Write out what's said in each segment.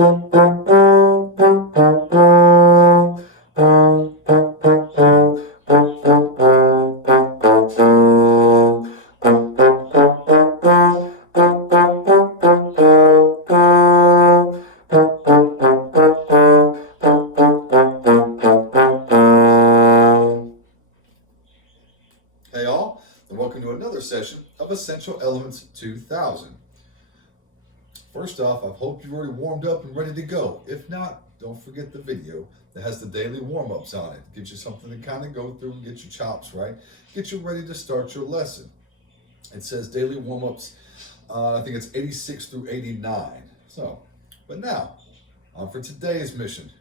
Hey all, and welcome to another session of Essential Elements 2000. First off, I hope you've already warmed up and ready to go. If not, don't forget the video that has the daily warm-ups on it. Get you something to kind of go through and get your chops right. Get you ready to start your lesson. It says daily warm-ups, I think it's 86 through 89. But now, on for today's mission.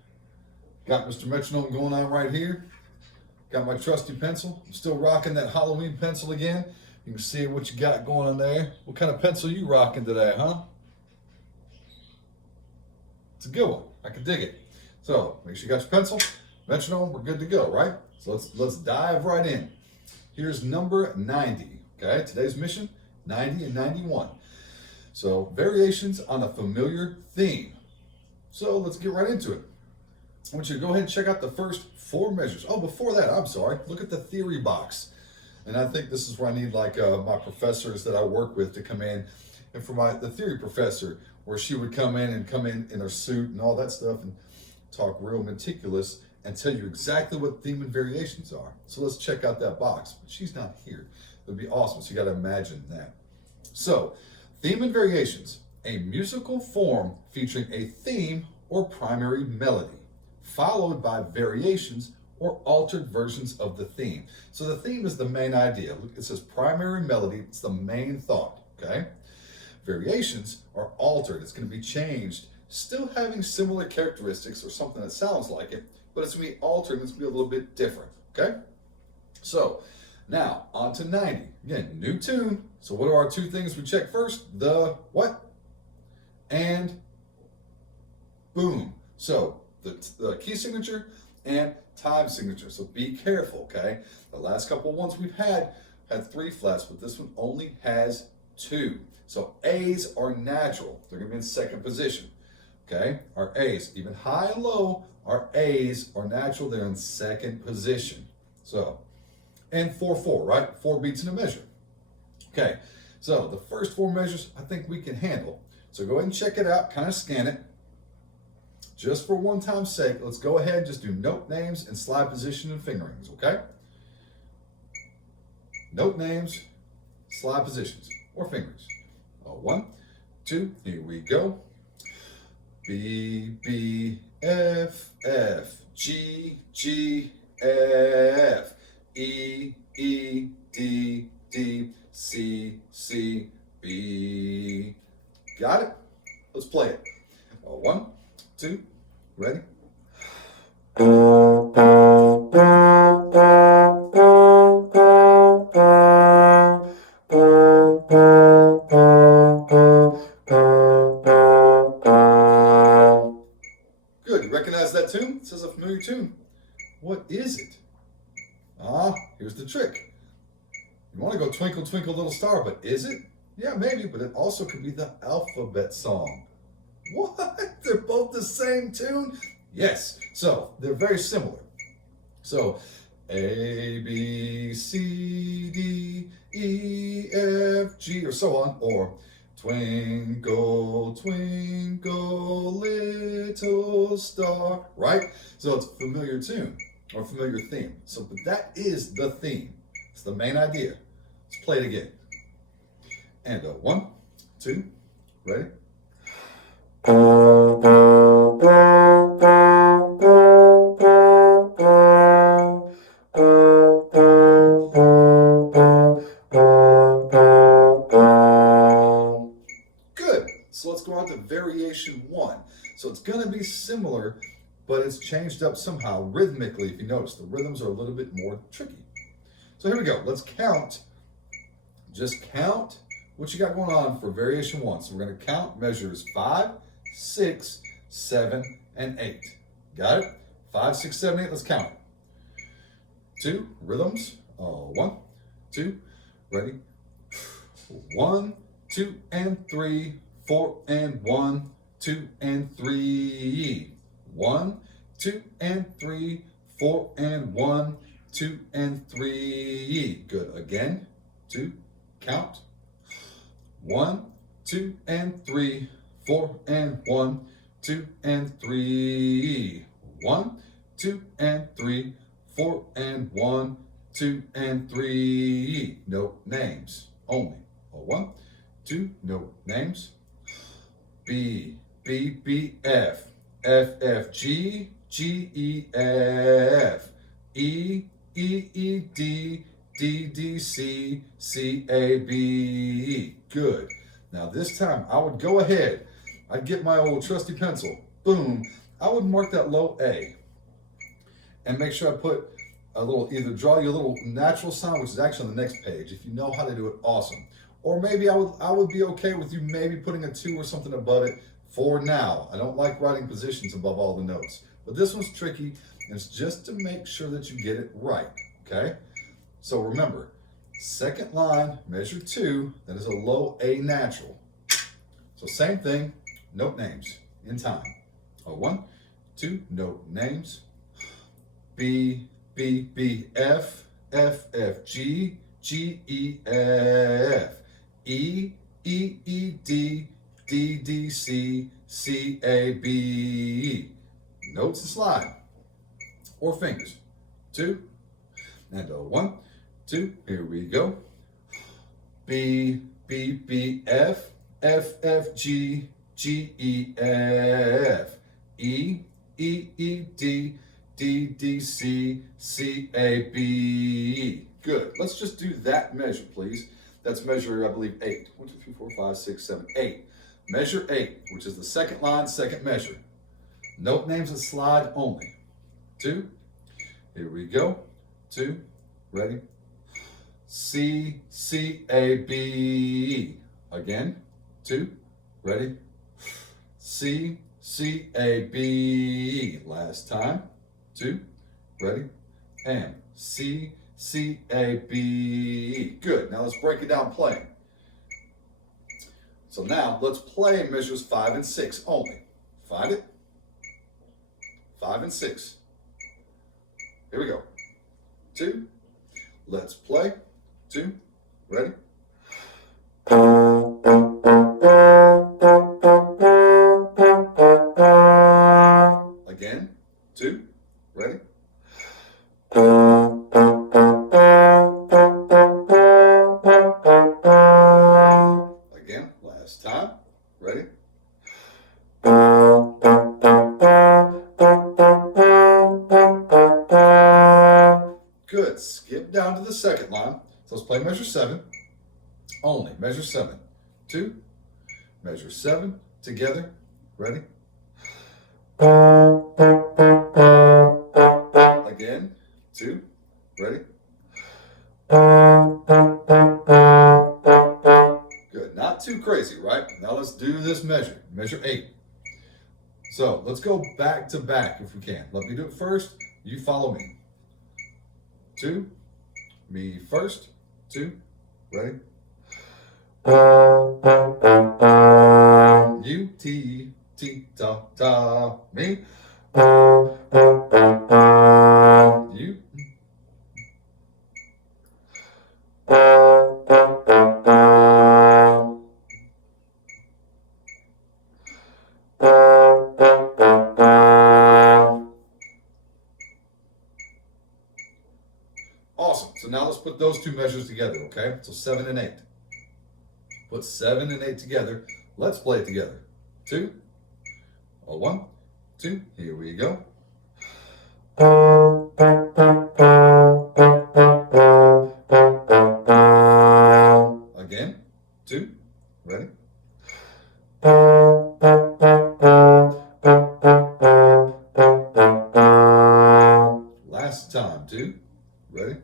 Got Mr. Metronome going on right here. Got my trusty pencil. I'm still rocking that Halloween pencil again. You can see what you got going on there. What kind of pencil you rocking today, huh? It's a good one. I can dig it. So make sure you got your pencil, metronome. We're good to go, right? So let's dive right in. Here's number 90. Okay, today's mission, 90 and 91. So variations on a familiar theme. So let's get right into it. I want you to go ahead and check out the first four measures. Oh, before that, I'm sorry. Look at the theory box. And I think this is where I need like my professors that I work with to come in. And for the theory professor, where she would come in her suit and all that stuff and talk real meticulous and tell you exactly what theme and variations are. So let's check out that box. But she's not here. It would be awesome. So you got to imagine that. So theme and variations, a musical form featuring a theme or primary melody, followed by variations or altered versions of the theme. So the theme is the main idea. Look, it says primary melody, it's the main thought, okay? Variations are altered, it's gonna be changed, still having similar characteristics or something that sounds like it, but it's gonna be altered and it's gonna be a little bit different, okay? So now on to 90. Again, new tune. So what are our two things we check first? The what? And boom. So the key signature and time signature. So be careful, okay? The last couple ones we've had three flats, but this one only has two. So A's are natural. They're gonna be in second position, okay? Our A's, even high and low, our A's are natural. They're in second position. So, and 4/4, right? 4 beats in a measure. Okay, so the first four measures I think we can handle. So go ahead and check it out, kind of scan it. Just for one time's sake, let's go ahead and just do note names and slide position and fingerings, okay? Note names, slide positions, or fingerings. 1, 2, here we go. B, B, F, F, G, G, F, E, E, D, D, C, C, B. Got it? Let's play it. 1, 2, ready? Good, you recognize that tune? It says a familiar tune. What is it? Here's the trick. You want to go Twinkle, Twinkle, Little Star, but is it? Yeah, maybe, but it also could be the alphabet song. What? They're both the same tune? Yes. So they're very similar. So A, B, C, D, E, F, G, or so on, or Twinkle, Twinkle, Little Star, right? So it's a familiar tune or familiar theme. So but that is the theme. It's the main idea. Let's play it again. And 1, 2, ready? Good. So let's go on to variation 1. So it's going to be similar, but it's changed up somehow rhythmically. If you notice, the rhythms are a little bit more tricky. So here we go. Let's count. Just count what you got going on for variation 1. So we're going to count measures 5, 6, 7, and 8. Got it? 5, 6, 7, 8. Let's count it. 2 rhythms. 1, 2, ready? 1, 2, and 3, 4, and 1, 2 and 3. 1, 2 and 3, 4 and 1, 2 and 3. Good. Again. 2. Count. 1, 2 and 3, 4 and 1, 2 and 3. 1, 2 and 3, 4 and 1, 2 and 3. No names only. 1, 2, no names. B, B, B, F, F, F, G, G, E, F, E, E, E, D, D, D, C, C, A, B. Good. Now this time I would go ahead. I'd get my old trusty pencil. Boom. I would mark that low A and make sure I put a little, either draw you a little natural sound, which is actually on the next page. If you know how to do it, awesome. Or maybe I would be okay with you maybe putting a 2 or something above it for now. I don't like writing positions above all the notes. But this one's tricky, and it's just to make sure that you get it right, okay? So remember, second line, measure 2, that is a low A natural. So same thing, note names in time. 1, 2, note names. B, B, B, F, F, F, G, G, E, F. E, E, E, D, D, D, C, C, A, B. Notes and slide. Or fingers. 2. And 1, 2. Here we go. B, B, B, F, F, F, G, G, E, F. E, E, E, D, D, D, C, C, A, B. Good. Let's just do that measure, please. That's measure, I believe, 8. 1, 2, 3, 4, 5, 6, 7, 8. Measure 8, which is the second line, second measure. Note names and slide only. 2. Here we go. 2. Ready? C, C, A, B. Again. 2. Ready? C, C, A, B. Last time. 2. Ready? And C, C, A, B. Good. Now let's break it down playing. So now let's play measures 5 and 6 only. 5 it. 5 and 6. Here we go. 2. Let's play. 2. Ready? Again. 2. Ready? Again, last time. Ready? Good. Skip down to the second line. So let's play measure 7 only. Measure 7. 2. Measure 7 together. Ready? Again. 2. Ready? Good. Not too crazy, right? Now let's do this measure. Measure 8. So let's go back to back if we can. Let me do it first. You follow me. 2. Me first. 2. Ready? You, T, T, ta, ta, me. You. Awesome. So now let's put those two measures together, okay? So 7 and 8. Put 7 and 8 together. Let's play it together. 2. 1, 2. Here we go. Again. 2. Ready? Last time. 2. Ready?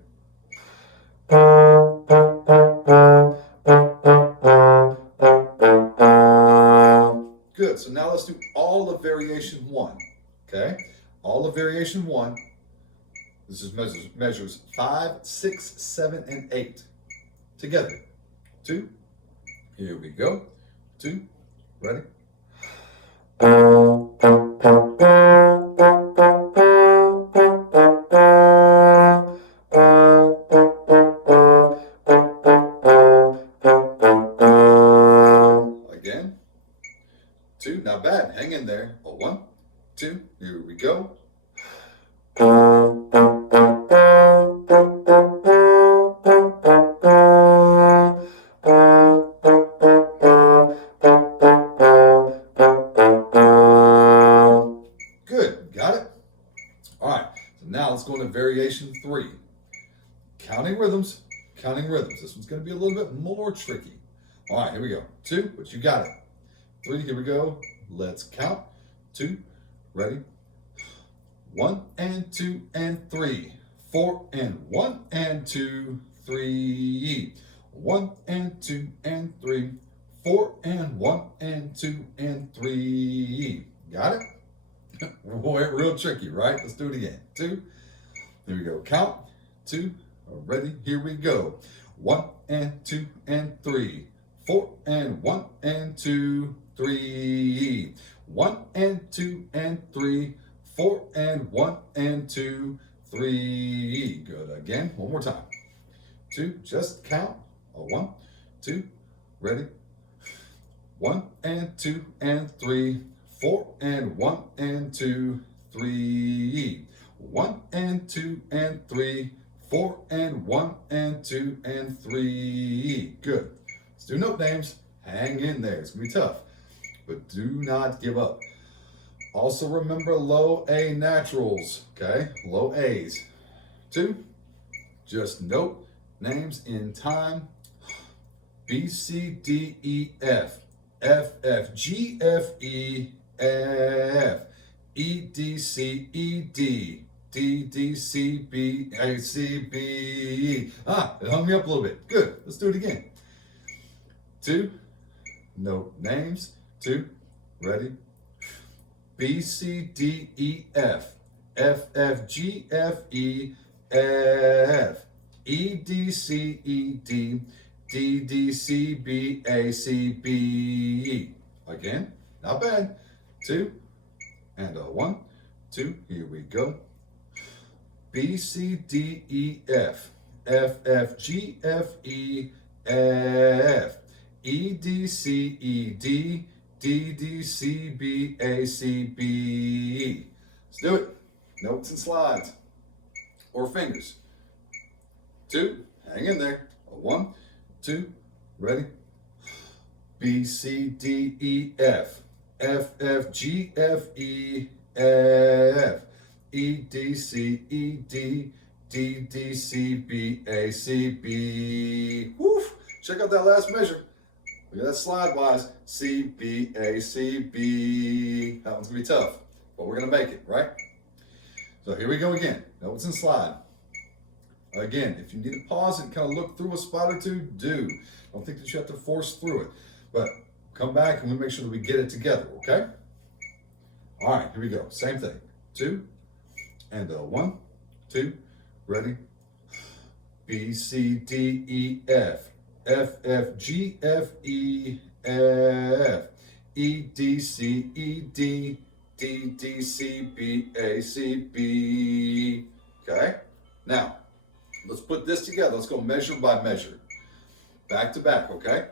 Good. So now let's do all of variation 1. Okay? All of variation 1. This is measures 5, 6, 7, and 8. Together. 2. Here we go. 2. Ready? Okay, a 1, 2, here we go. Good, got it? All right, so now let's go into variation 3. Counting rhythms, counting rhythms. This one's going to be a little bit more tricky. All right, here we go. 2, but you got it. 3, here we go. Let's count. 2, ready? 1 and 2 and 3. 4 and 1 and 2, 3. 1 and 2 and 3. 4 and 1 and 2 and 3. Got it? Boy, real tricky, right? Let's do it again. 2. Here we go. Count. 2. Ready? Here we go. 1 and 2 and 3. 4 and 1 and 2, 3. 1 and 2 and 3. 4 and 1 and 2, 3. Good. Again, one more time. 2. Just count. 1, 2. Ready? 1 and 2 and 3. 4 and 1 and 2, 3. 1 and 2 and 3. 4 and 1 and 2 and 3. Good. Let's do note names. Hang in there. It's going to be tough, but do not give up. Also remember low A naturals, okay? Low A's. 2, just note names in time. B, C, D, E, F. F, F, G, F, E, F. E, D, C, E, D. D, D, C, B, A, C, B, E. It hung me up a little bit. Good. Let's do it again. 2, note names. 2, ready? B, C, D, E, F. F, F, G, F, E, F. E, D, C, E, D. D, D, C, B, A, C, B, E. Again, not bad. 2, and 1, 2, here we go. B, C, D, E, F. F, F, G, F, E, F. E, D, C, E, D. D, D, C, B, A, C, B, E. Let's do it. Notes and slides. Or fingers. 2, hang in there. 1, 2, ready? B, C, D, E, F. F, F, G, F, E, F. E, D, C, E, D. D, D, C, B, A, C, B. Woof! Check out that last measure. Look at that slide wise. C, B, A, C, B. That one's going to be tough, but we're going to make it, right? So here we go again. Notes and slide. Again, if you need to pause and kind of look through a spot or two, do. Don't think that you have to force through it. But come back and we make sure that we get it together, okay? All right, here we go. Same thing. 2, and 1, 2, ready? B, C, D, E, F. F, F, G, F, E, F. E, D, C, E, D. D, D, C, B, A, C, B. Okay? Now, let's put this together. Let's go measure by measure. Back to back, okay?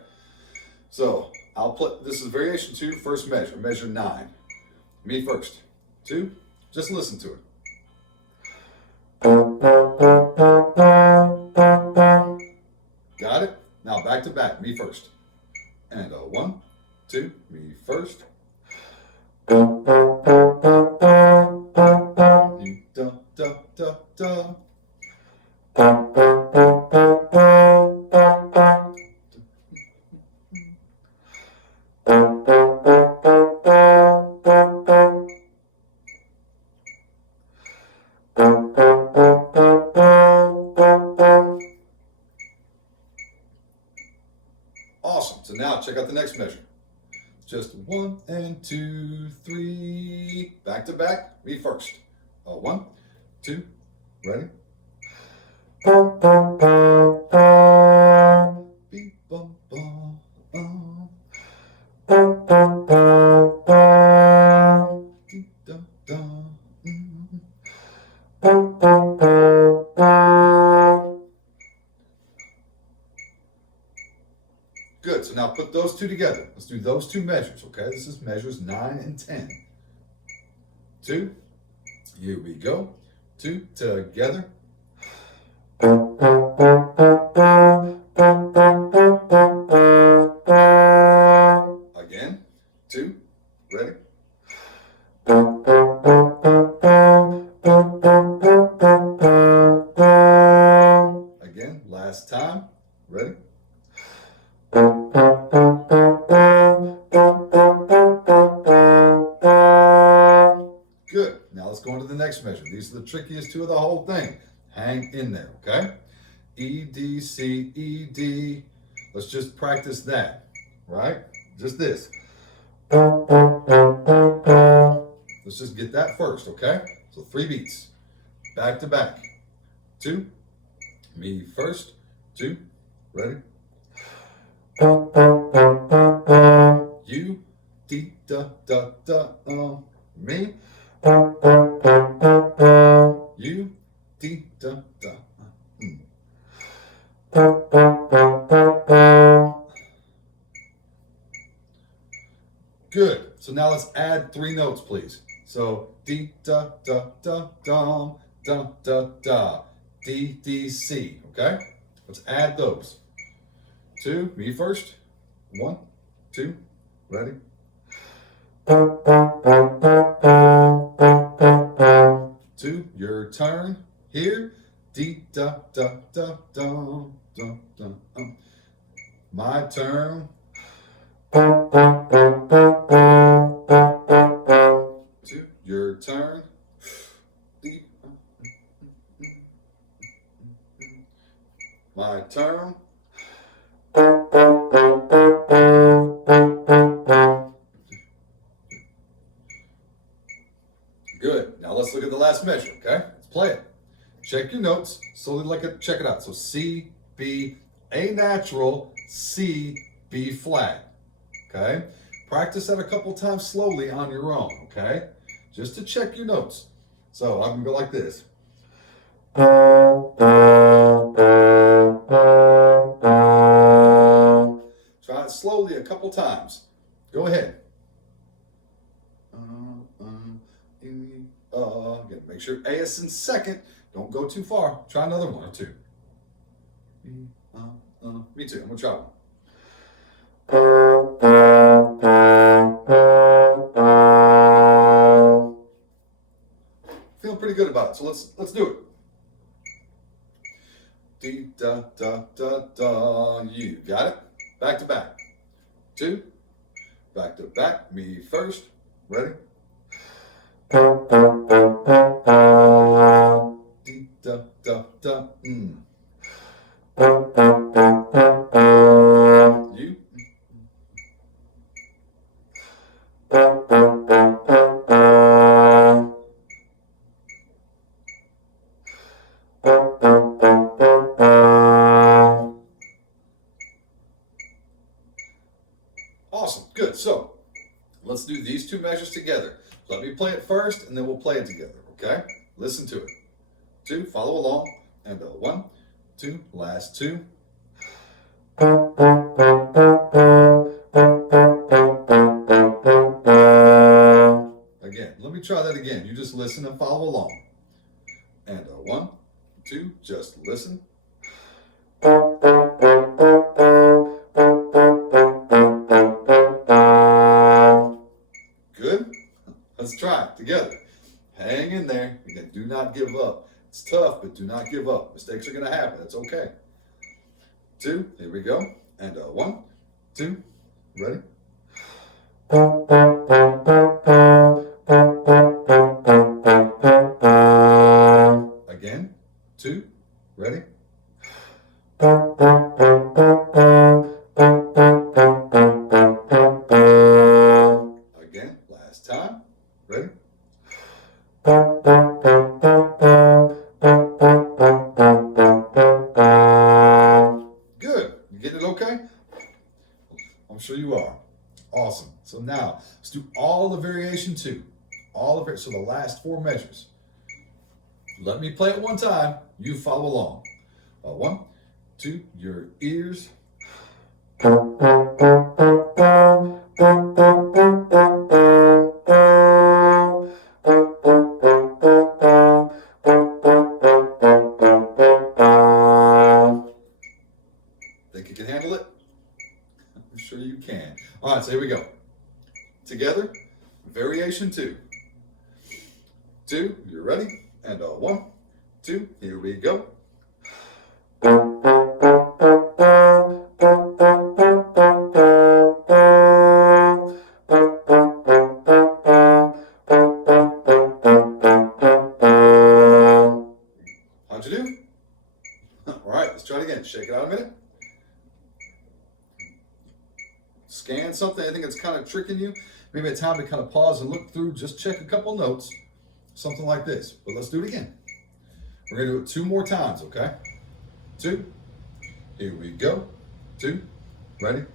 So, I'll put, this is variation 2, first measure, measure 9. Me first. 2, just listen to it. Got it? Now back to back, me first. And 1, 2, me first. You da da da da. Awesome. So now check out the next measure. Just 1 and 2, 3. Back to back. Me first. 1, 2, ready? Beep, bum, bum, dee, dum, dum, Good. So now put those two together. Let's do those two measures, okay? This is measures 9 and 10. 2. Here we go. 2 together. Again. 2. Ready? Again, last time. Ready? Good. Now let's go into the next measure. These are the trickiest two of the whole thing. Hang in there, okay? E, D, C, E, D. Let's just practice that, right? Just this. Let's just get that first, okay? So 3 beats. Back to back. 2. Me first. 2. Ready? You, D, da, da, da, me. You, D, da, da, Good. So now let's add 3 notes, please. So D, da, da, da, da, da, da, da. D, D, C. Okay? Let's add those. 2, me first. 1, 2, ready? 2, your turn. Here. D, da, da, da, da, da, da. My turn. 2, your turn. My turn. Good. Now let's look at the last measure, okay? Let's play it. Check your notes. Slowly check it out. So C, B, A natural, C, B flat. Okay? Practice that a couple times slowly on your own, okay? Just to check your notes. So I'm gonna go like this. Try it slowly a couple times. Go ahead. Again, make sure A is in second. Don't go too far. Try another one or 2. Me too. I'm gonna try one. Feeling pretty good about it. So let's do it. D, da, da, da, da. You got it? Back to back. 2. Back to back. Me first. Ready? D, da, da, da. You. Awesome. Good. So let's do these 2 measures together. Let me play it first, and then we'll play it together, okay? Listen to it. 2, follow along, and 1, 2, last 2. Again, let me try that again. You just listen and follow along. And 1, 2, just listen. Good? Let's try it together. Hang in there. Again, do not give up. It's tough, but do not give up. Mistakes are going to happen. That's okay. 2, here we go. And 1, 2, ready? Again, 2, ready? Again, last time. Ready? Good. You getting it okay? I'm sure you are. Awesome. So now let's do all the variation 2. All of it. So the last 4 measures. Let me play it one time. You follow along. 1, 2, your ears. 2, you're ready, and 1, 2, here we go. How'd you do? All right, let's try it again. Shake it out a minute. Scan something, anything that's kind of tricking you. Maybe a time to kind of pause and look through, just check a couple notes, something like this. But let's do it again. We're going to do it 2 more times, okay? 2, here we go. 2, ready?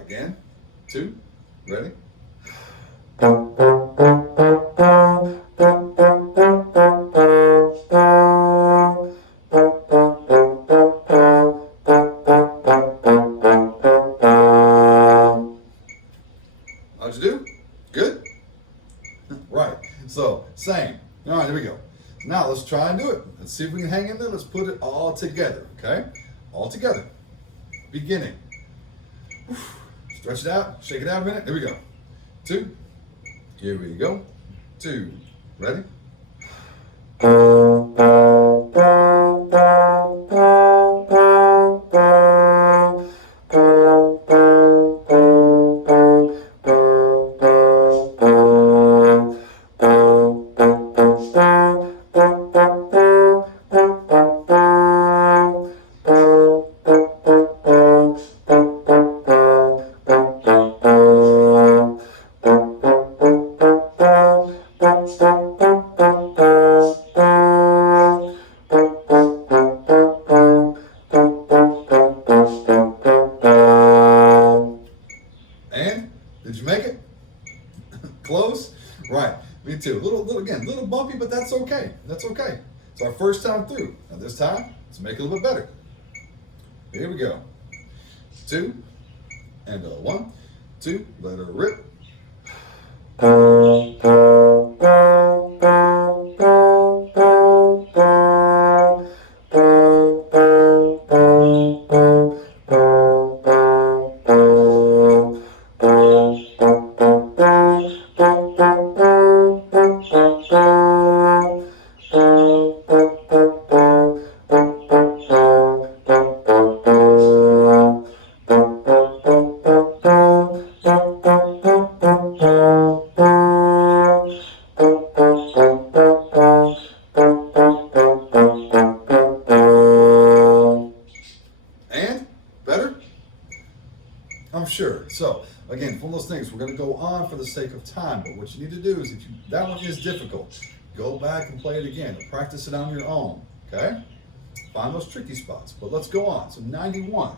Again, 2, ready? How'd you do? Good? Right. So, same. All right, here we go. Now, let's try and do it. Let's see if we can hang in there. Let's put it all together, okay? All together. Beginning. Stretch it out. Shake it out a minute. Here we go. 2. Here we go. 2. Ready? And did you make it? Close? Right. Me too. Little bumpy, but that's okay. That's okay. It's our first time through. Now this time, let's make it a little bit better. Here we go. 2, and 1, 2, let her rip. And better? I'm sure. So again, one of those things, we're going to go on for the sake of time, but what you need to do is, that one is difficult, go back and play it again, or practice it on your own, okay? Find those tricky spots, but let's go on. So 91,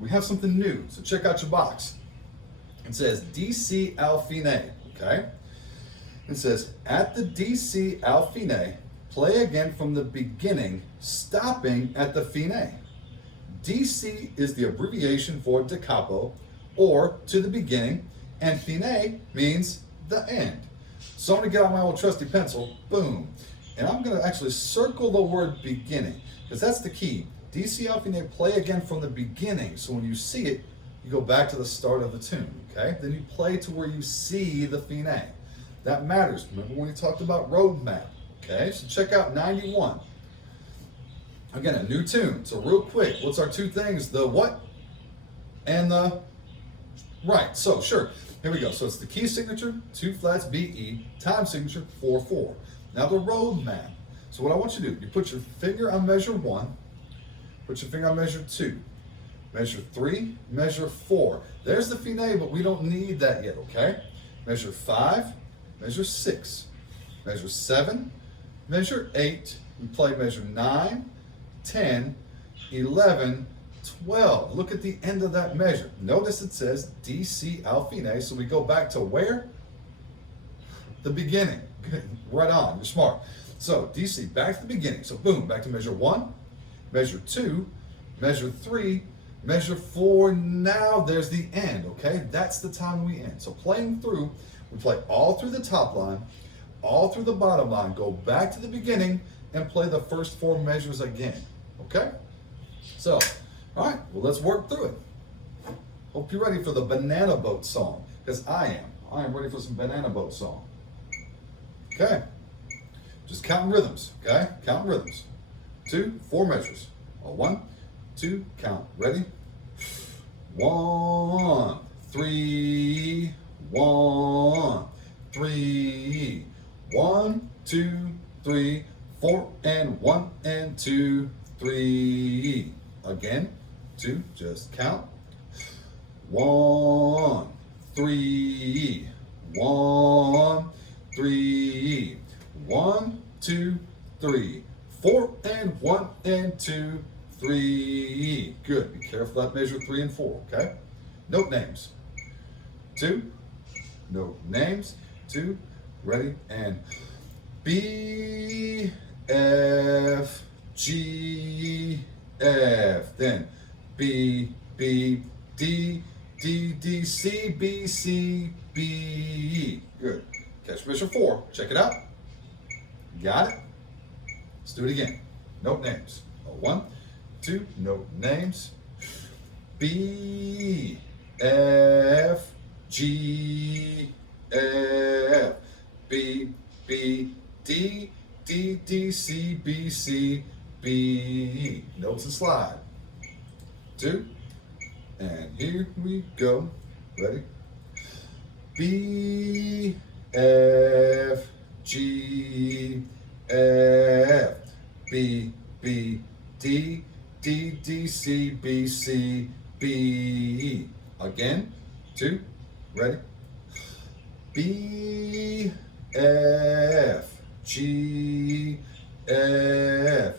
we have something new, so check out your box. It says DC al fine, okay? It says, at the DC al fine, play again from the beginning, stopping at the fine. DC is the abbreviation for da capo, or to the beginning, and fine means the end. So I'm gonna get out my old trusty pencil, boom, and I'm gonna actually circle the word beginning, because that's the key. DC al fine, play again from the beginning, so when you see it, you go back to the start of the tune, okay? Then you play to where you see the fine. That matters. Remember when we talked about road map, okay? So check out 91. Again, a new tune. So real quick, what's our 2 things? The what? And the right. So sure, here we go. So it's the key signature, 2 flats B, E, time signature, 4/4. Now the road map. So what I want you to do, you put your finger on measure 1, put your finger on measure 2, measure 3, measure 4. There's the fine, but we don't need that yet, okay? Measure 5, measure 6, measure 7, measure 8, we play measure 9, 10, 11, 12. Look at the end of that measure. Notice it says DC al fine, so we go back to where? The beginning. Right on, you're smart. So DC, back to the beginning. So boom, back to measure 1, measure 2, measure 3, measure 4. Now there's the end, okay? That's the time we end. So playing through, we play all through the top line, all through the bottom line. Go back to the beginning and play the first 4 measures again. Okay? So, all right, well, let's work through it. Hope you're ready for the banana boat song, because I am. I am ready for some banana boat song. Okay? Just counting rhythms, okay? Counting rhythms. 2, 4 measures. 1, 2, count. Ready? 1, 3, 1, 3, 1, 2, 3, 4, and 1 and 2, 3. Again, 2, just count. 1, 3, 1, 3, 1, 2, 3, 4, and 1 and 2, 3. Good. Be careful that measure 3 and 4, okay? Note names. 2. Note names. 2. Ready? And B, F, G, F. Then B, B, D, D, D, C, B, C, B. Good. Catch measure 4. Check it out. Got it? Let's do it again. Note names. 1, 2, note names. B, F, G, F. B, B, D, D, D, C, B, C, B. Notes and slide. 2. And here we go. Ready? B, F, G, F. B, B, D, D, D, C, B, C, B. Again. 2. Ready? B, F, G, F.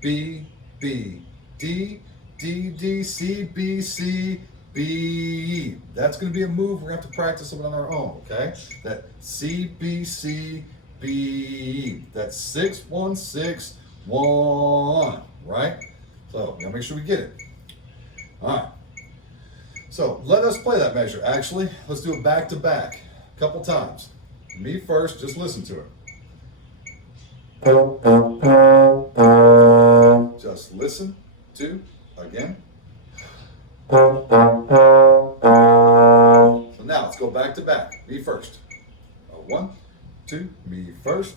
B, B, D, D, D, C, B, C, B. That's going to be a move we're going to have to practice it on our own, okay? That C, B, C, B. That's 6, 1, 6, 1, right? So, we got to make sure we get it. All right. So, let us play that measure. Actually, let's do it back to back a couple times. Me first, just listen to it. Just listen to, again. So now let's go back to back. Me first. 1, 2, me first.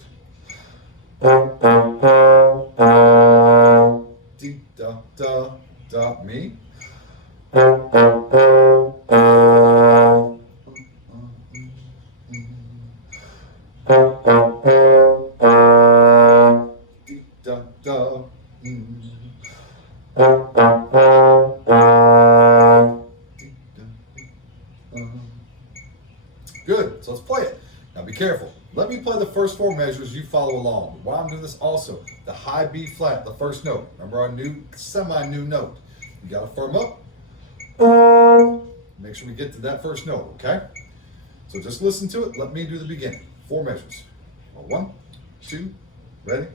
D, da, da, da, me. D, da, da, Good, so let's play it. Now be careful. Let me play the first 4 measures, you follow along. While I'm doing this also, the high B flat, the first note. Remember our new, semi-new note. You gotta firm up. Make sure we get to that first note, okay? So just listen to it, let me do the beginning. 4 measures. 1, 2, ready?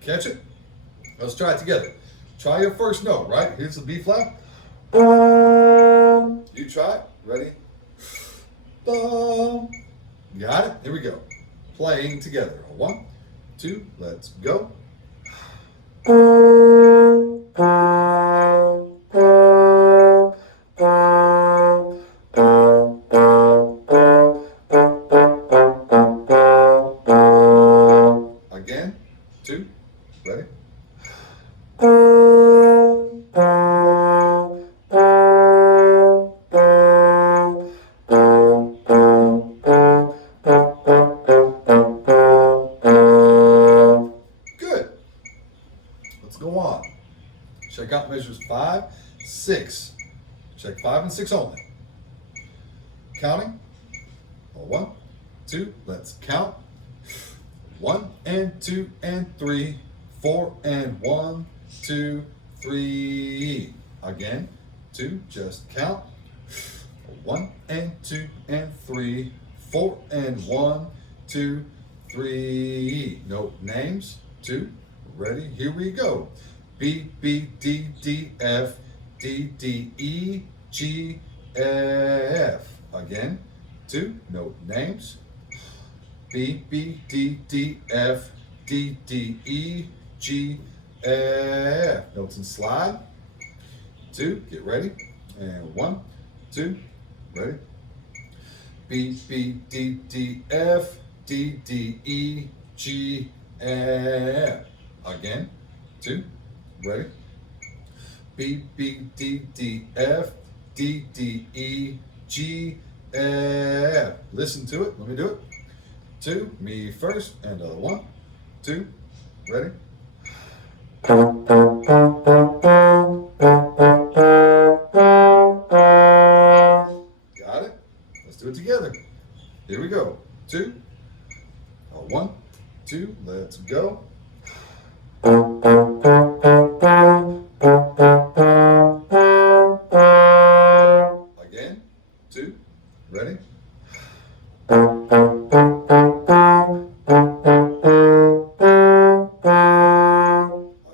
Catch it? Let's try it together. Try your first note, right? Here's the B flat. You try it. Ready? Got it? Here we go. Playing together. 1, 2, let's go. Again. 2, ready? Good. Let's go on. Check out measures 5, 6. Check 5 and 6 only. Counting. 1, 2, let's count. 1 and 2 and 3, 4 and 1, 2, 3. Again, 2, just count. 1 and 2 and 3, 4 and 1, 2, 3. Note names. 2. Ready? Here we go. B, B, D, D, F, D, D, E, G, F. Again. 2. Note names. B, B, D, D, F, D, D, E, G, F. Notes and slide. 2. Get ready. And 1, 2. Ready? B, B, D, D, F, D, D, E, G, F. Again. 2. Ready? B, B, D, D, F, D, D, E, G, F. Listen to it. Let me do it. 2. Me first. And 1, 2. Ready? Got it? Let's do it together. Here we go. 2. 1, 2. Let's go. Again. 2. Ready?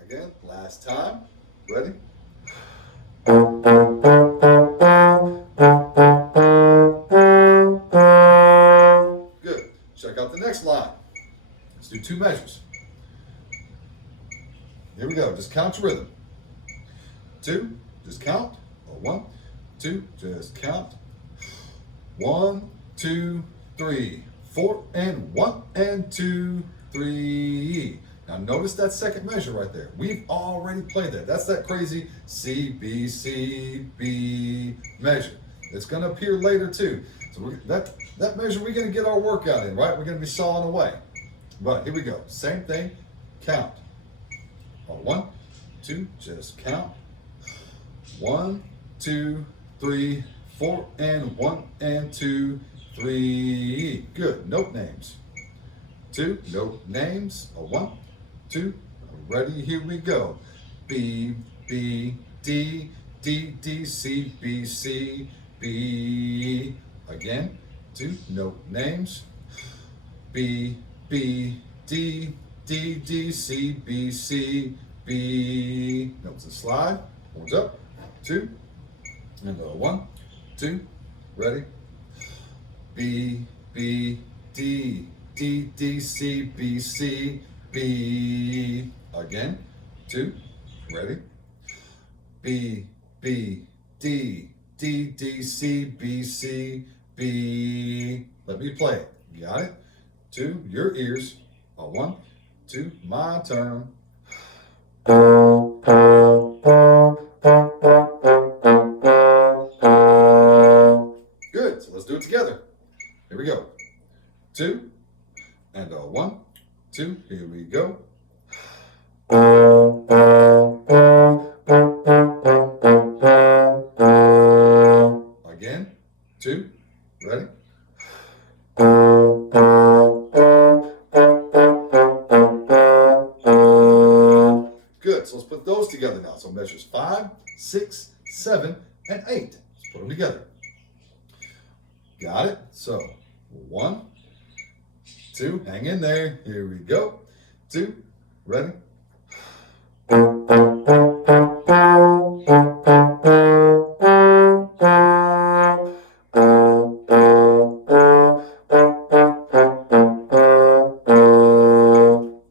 Again. Last time. Ready? Good. Check out the next line. Let's do 2 measures. Here we go. Just count your rhythm. 2. Just count. 1, 2. Just count. 1, 2, 3, 4, and 1, and 2, 3. Now notice that second measure right there. We've already played that. That's that crazy C, B, C, B measure. It's going to appear later too. So that measure we're going to get our workout in, right? We're going to be sawing away. But here we go. Same thing. Count. 1, 2. Just count. 1, 2, 3, 4, and 1, and 2, 3. Good. Note names. 2. Note names. 1, 2. Ready? Here we go. B, B, D, D, D, C, B, C, B. Again. 2. Note names. B, B, D, D, D, C, B, C, B. Notes and slide. Horns up. 2. And 1, 2. Ready? B, B, D, D, D, C, B, C, B. Again. 2. Ready? B, B, D, D, D, C, B, C, B. Let me play it. You got it? 2. Your ears. 1, 2. My turn. Good. So let's do it together. Here we go. 2. And 1, 2. Here we go. Again. 2. Ready? Good. So let's put those together now. So measures 5, 6, 7, and 8. Let's put them together. Got it? So 1, 2. Hang in there. Here we go. 2. Ready?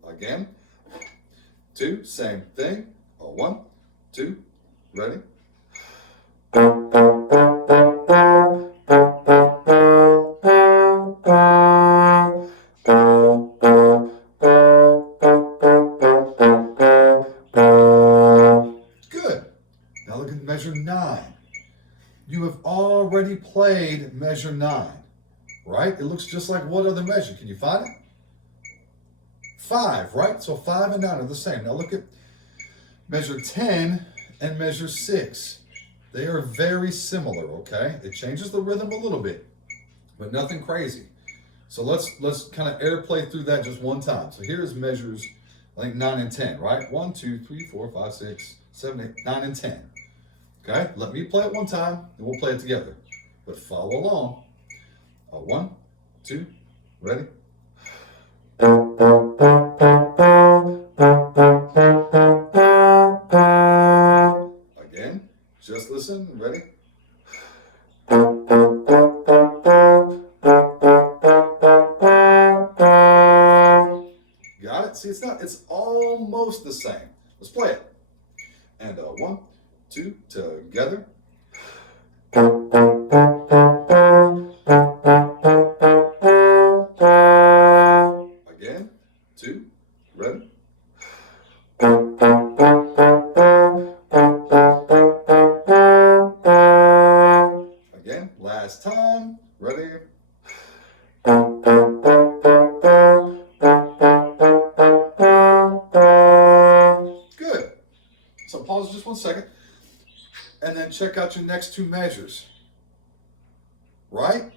Again. 2. Same thing. 1, 2. Ready? Good. Now look at measure 9. You have already played measure 9, right? It looks just like what other measure? Can you find it? 5, right? So 5 and 9 are the same. Now look at measure 10 and measure 6. They are very similar, okay? It changes the rhythm a little bit, but nothing crazy. So let's kind of airplay through that just one time. So here's measures, I think 9 and 10, right? 1, 2, 3, 4, 5, 6, 7, 8, 9, and 10. Okay, let me play it one time, and we'll play it together. But follow along. 1, 2, ready? Again, just listen. Ready? Got it? See, it's almost the same. Let's play it. And 1, 2, together. Again, 2, ready? Again, last time, ready? Good. So pause just 1 second, and then check out your next 2 measures. Right?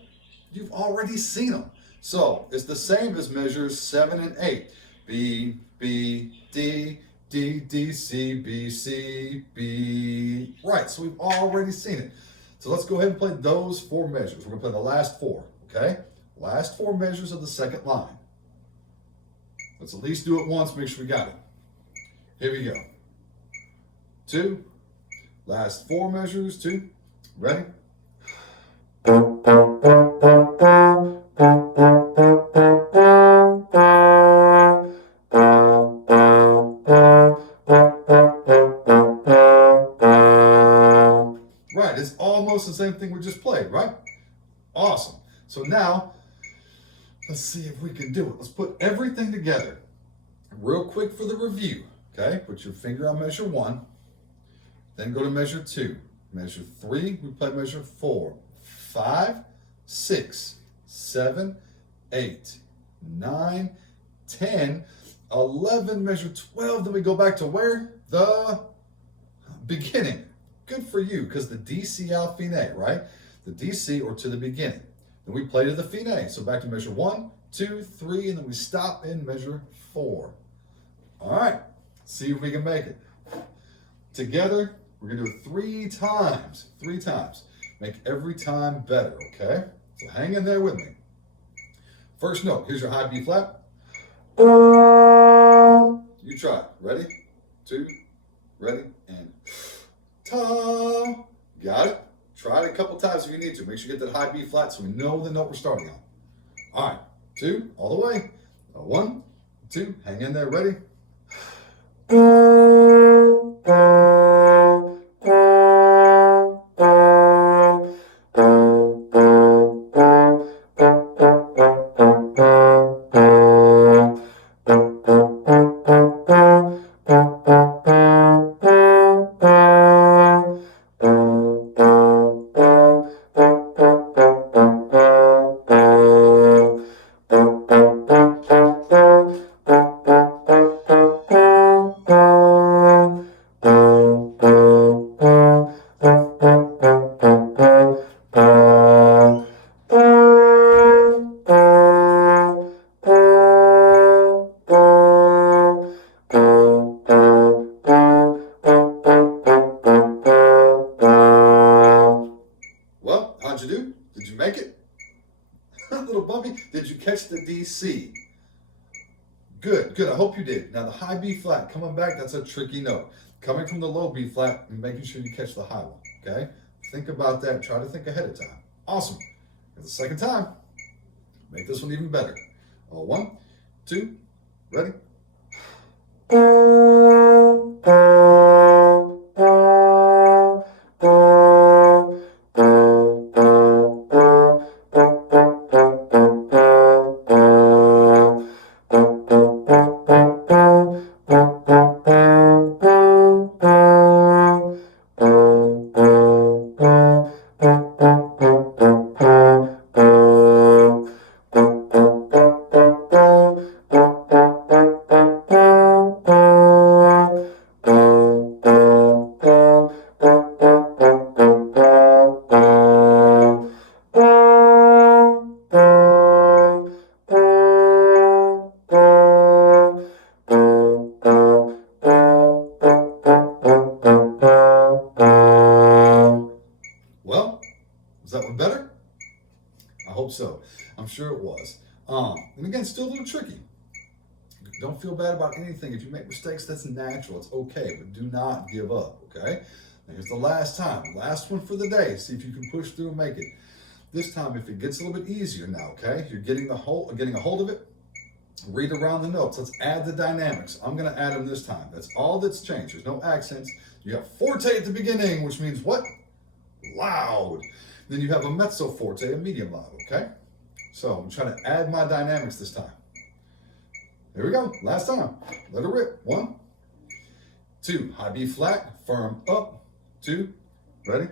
You've already seen them. So it's the same as measures 7 and 8. B, B, D, D, D, C, B, C, B. Right, so we've already seen it. So let's go ahead and play those 4 measures. We're going to play the last 4, okay? Last 4 measures of the second line. Let's at least do it once, make sure we got it. Here we go. 2, last 4 measures, 2, ready? Right, it's almost the same thing we just played, right? Awesome. So now, let's see if we can do it. Let's put everything together. Real quick for the review, okay? Put your finger on measure 1, then go to measure 2. Measure 3, we play measure 4. 5, 6, 7, 8, 9, 10, 11, measure 12. Then we go back to where? The beginning. Good for you, because the DC al fine, right? The DC or to the beginning. Then we play to the fine. So back to measure 1, 2, 3, and then we stop in measure 4. All right, see if we can make it. Together, we're going to do it 3 times. 3 times. Make every time better, okay? So hang in there with me. First note, here's your high B flat. You try. Ready? 2, ready, and ta. Got it? Try it a couple times if you need to. Make sure you get that high B flat so we know the note we're starting on. All right, 2, all the way. 1, 2, hang in there, ready? Well, how'd you do? Did you make it? A little bumpy. Did you catch the DC? Good, good. I hope you did. Now the high B flat, coming back, that's a tricky note. Coming from the low B flat and making sure you catch the high one, okay? Think about that. Try to think ahead of time. Awesome. And the second time, make this one even better. 1, 2, ready? Well, was that one better? I hope so. I'm sure it was. And again, still a little tricky. Don't feel bad about anything. If you make mistakes, that's natural. It's okay, but do not give up, okay? And here's the last time. Last one for the day. See if you can push through and make it. This time, if it gets a little bit easier now, okay? You're getting a hold of it. Read around the notes. Let's add the dynamics. I'm going to add them this time. That's all that's changed. There's no accents. You have forte at the beginning, which means what? Loud. Then you have a mezzo forte, a medium loud, okay? So I'm trying to add my dynamics this time. Here we go. Last time. Let it rip. 1, 2. High B flat. Firm up. 2. Ready?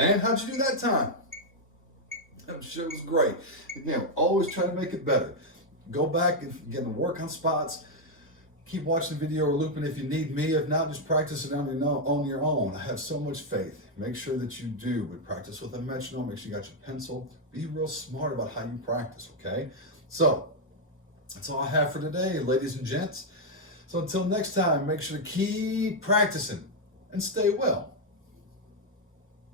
And how'd you do that time? That shit was great. Again, always try to make it better. Go back and again work on spots. Keep watching the video or looping if you need me. If not, just practice it on your own. I have so much faith. Make sure that you do. But practice with a metronome. Make sure you got your pencil. Be real smart about how you practice, okay? So, that's all I have for today, ladies and gents. So until next time, make sure to keep practicing and stay well.